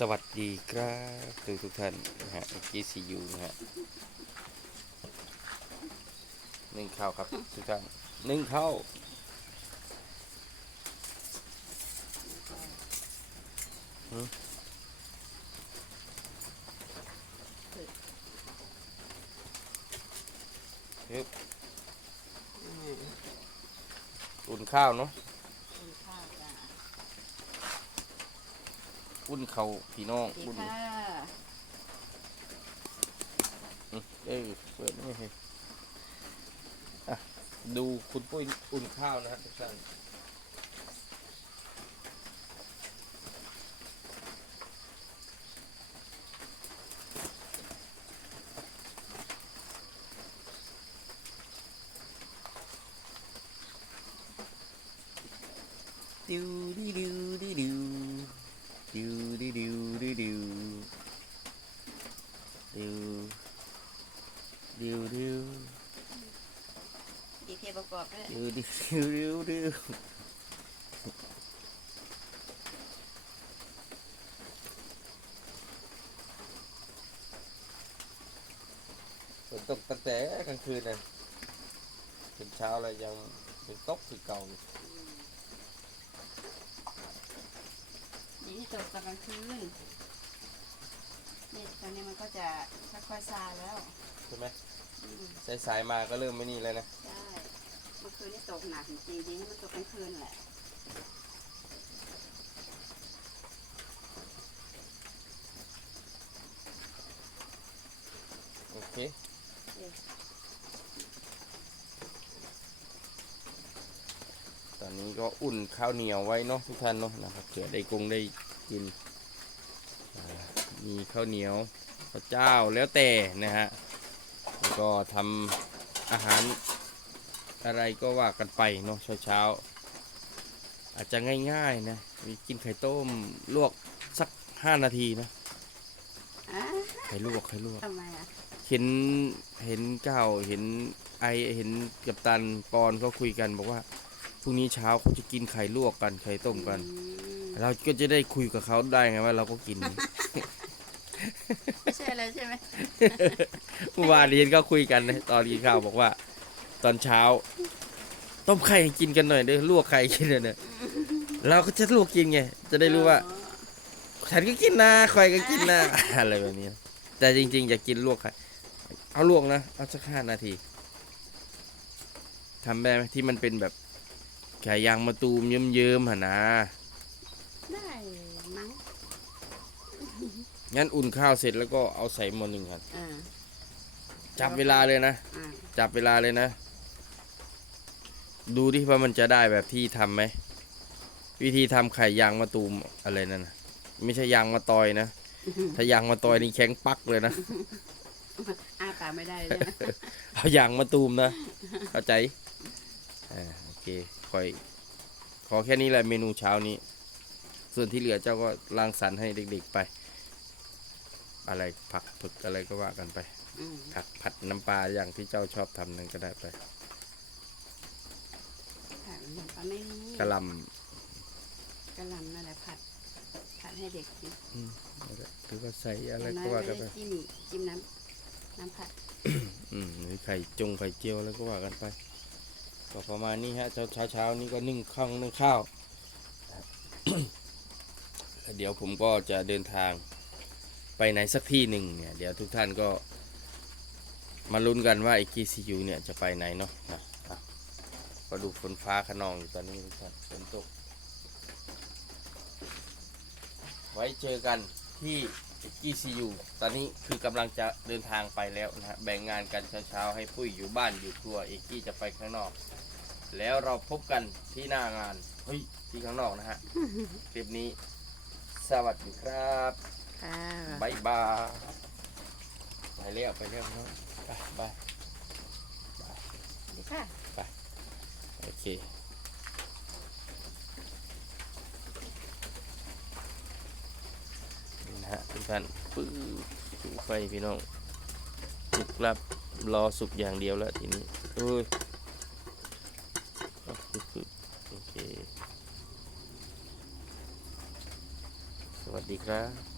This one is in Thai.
สวัสดีครับทุกทุกท่านนะฮะ GCU นะฮะหนึ่งข้าวครับทุกท่านหนึ่งข้าวหืมฮึบอุ่นข้าวเนาะ คุณข้าวจ้า อุ่นข้าวพี่น้องดีอุ่นค่ะอืมเอ้ยเปิดไม่ให้อะดูคุณปุ้ยอุ่นข้าวนะครับทุกท่านดิวดิดิวดิ ดิวดิวดิดิวดิดิวดิวดิวดิวดีเพลงประกอบด้วยดิวดิวดิวดิวฝนตกตั้งแต่กลางคืนนะถึงเช้าเลยยังยังตกคือเก่าอยู่ ดีที่ ตกตอนกลางคืนนี่ตอนนี้มันก็จะค่อยๆซาแล้วใช่ไหมอืมสายสายๆมาก็เริ่มไม่นี่แล้วนะใช่เมื่อคืนนี่ตกหนักจริงๆดีนี่มันตกกลางคืนแหละโอเค ตอนนี้ก็อุ่นข้าวเหนียวไว้เนาะทุกท่านเนาะนะครับเผื่อได้กงได้ กินอ่ามีข้าวเหนียวข้าวเจ้าแล้วแต่นะฮะแล้วก็ทำอาหารอะไรก็ว่ากันไปเนาะเช้าๆอาจจะง่ายๆนะมีกินไข่ต้มลวกสักห้านาทีนะอะไข่ลวกไข่ลวกทำไมอะเห็นเห็นเก้าเห็นไอเห็นกับตันปอนเขาคุยกันบอกว่าพรุ่งนี้เช้าเขาจะกินไข่ลวกกันไข่ต้มกันอืม เราก็จะได้คุยกับเขาได้ไงว่าเราก็กิน ไม่ใช่เลยใช่ไหมเมื่อวานเรียนก็คุยกันนะตอนกินข้าวบอกว่า ตอนเช้า ต้มไข่ให้กินกันหน่อยเด้อลวกไข่กินเลยเนี่ยเราก็จะลวกกินไงจะได้รู้ว่าอ๋อฉันก็กินนะใครก็กินนะอะไรแบบนี้ แต่จริง ๆ อยากกินลวกไข่เอาลวกนะเอาสักห้านาทีทำได้ไหมที่มันเป็นแบบไข่ยางมะตูมเยิ้มๆหะนะ ได้มั้ง งั้นอุ่นข้าวเสร็จแล้วก็เอาใส่หม้อหนึ่งครับอ่าจับเวลาเลยนะ อ่าจับเวลาเลยนะ ดูดิว่ามันจะได้แบบที่ทำไหม วิธีทำไข่ยางมะตูมอะไรนั่นนะไม่ใช่ยางมะตอยนะ ถ้ายางมะตอยนี่แข็งปักเลยนะ อ้าปากไม่ได้เลยนะเอาอย่างมาตูมนะ เข้าใจอ่าโอเคคอย ขอแค่นี้แหละเมนูเช้านี้ ส่วนที่เหลือเจ้าก็ล้างสรรค์ให้เด็กๆไป อะไรผักผึกอะไรก็ว่ากันไปอืมผักผัดน้ำปลาอย่างที่เจ้าชอบทำนั่นก็ได้ไปผัดมันก็ไม่มีกะหล่กะหล่ำนั่นแหละผัดผัดให้เด็กกินำนั่นแหละหรือว่าใส่อะไรย่างน้ก็อยว่าไม่กันไปได้จิ้มจิ้มน้ำน้ำผัดอืมหรือไข่จงไข่เจียวแล้วก็ว่ากันไปก็ประมาณนี้ฮะเช้าเช้าเช้านี้ก็นึ่งข้าวนึ่งข้าวแล้วเดี๋ยวผมก็จะเดินทาง ไปไหนสักที่หนึ่งเนี่ยเดี๋ยวทุกท่านก็มาลุ้นกันว่าไอ้กีซียูเนี่ยจะไปไหนเนาะนะอะก็ดูฝนฟ้าขนองอยู่ตอนนี้ทุกท่านฝนตก ไว้เจอกันที่ GCU ตอนนี้คือกำลังจะเดินทางไปแล้วนะฮะแบ่งงานกันเช้าๆให้ปุ้ยอยู่บ้านอยู่ครัวเอกกี้จะไปข้างนอก แล้วเราพบกันที่หน้างานเฮ้ยที่ข้างนอกนะฮะคลิปนี้ สวัสดีครับ ค่ะ บายบายไปเรียกไปเรียกน้องไปบายดีค่ะ โอเคนี่นะฮะทุกท่านปื้อถูไฟพี่น้องสุกรับรอสุกอย่างเดียวแล้วทีนี้เอ้ยโอเค สวัสดีครับ